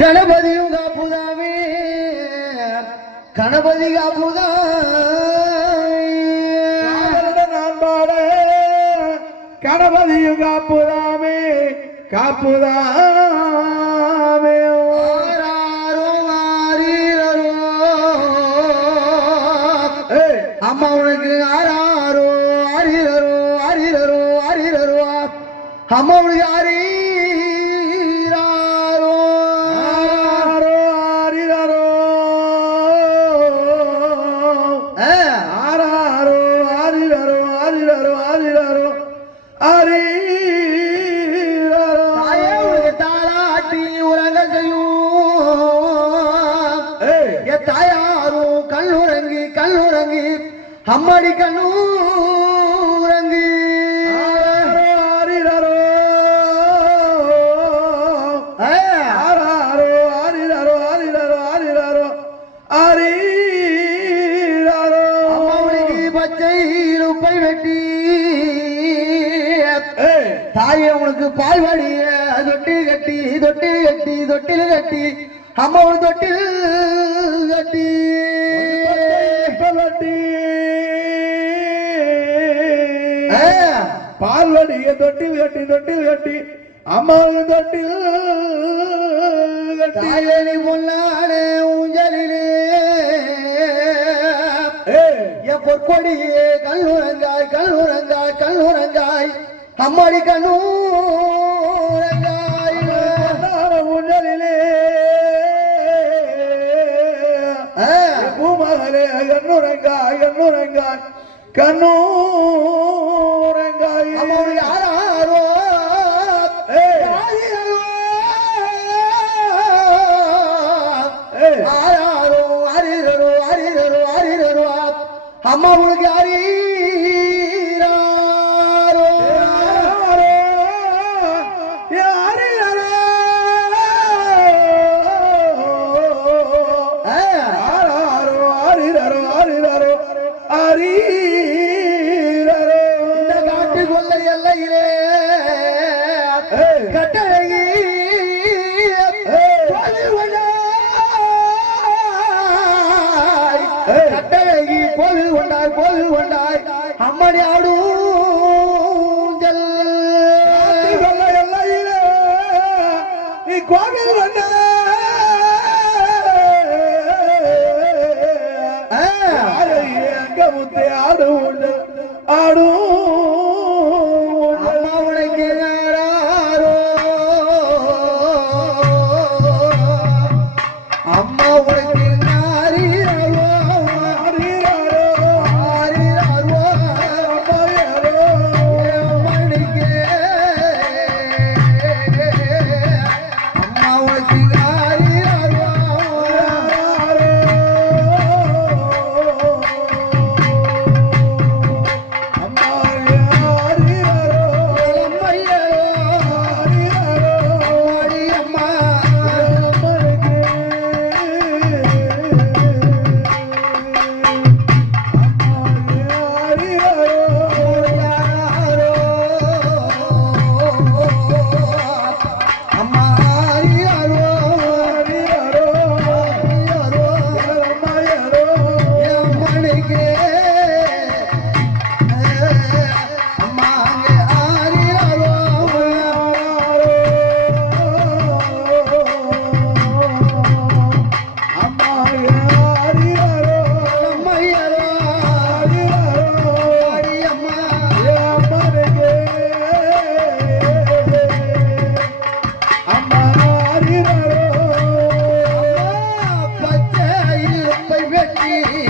கணபதியும் காப்புதாமே கணபதி காப்புதாமே காதலுடன் நான் பாட கணபதியும் காப்புதாமே காப்புதாமே அம்மா உனக்கு ஆராரோ ஆரீரரோ ஆரீரரோ ஆரீரரோ அம்மா உனக்கு ஆரீராரோ வெட்டி. ஏய், தாயே உனக்கு பால் வடிய தொட்டி கட்டி தொட்டி கட்டி தொட்டில் கட்டி. அம்மா ஒரு தொட்டில் கட்டி. தொட்டில் கட்டி அம்மாவுக்கு தொட்டில் கட்டி. தாயே நீ பொன்னானே ஊஞ்சலிலே. ஏய், என் பொற்கொடியே கண்ணுறங்காய் கண்ணுறங்காய் கண்ணுறங்காய் அம்மாடி ஊஞ்சலிலே. ஆ, பூமகளே கண்ணுறங்காய் கண்ணுறங்காய் கண்ணுறங்காய் அம்மா உனக்கு அரிராரோ கட்டழகி கோவில் கொண்டாய் கோவில் கொண்டாய் அம்மடி ஆடும் கோவில் வந்த. எங்க முத்து ஆடும் ஆடும் ¡Ay, ay, ay!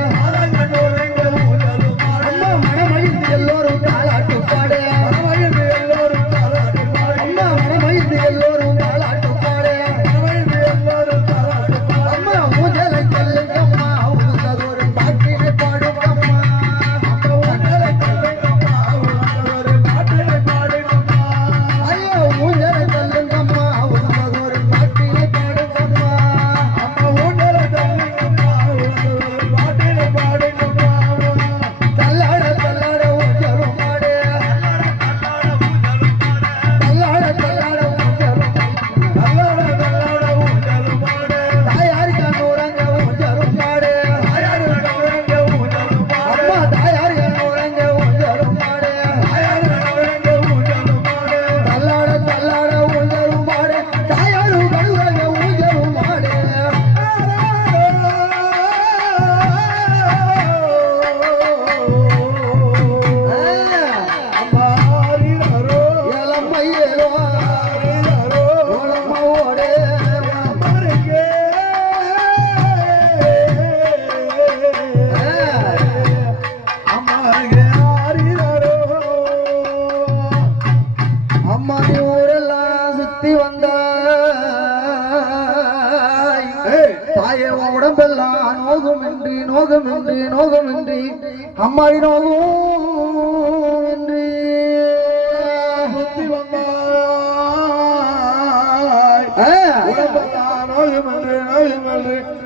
தாயே உன் உடம்பெல்லாம் நோகமின்றி நோகமின்றி நோகமின்றி அம்மாடி நோகும் என்று புத்தி வந்தாய் நோகமின்றி நோகமின்றி.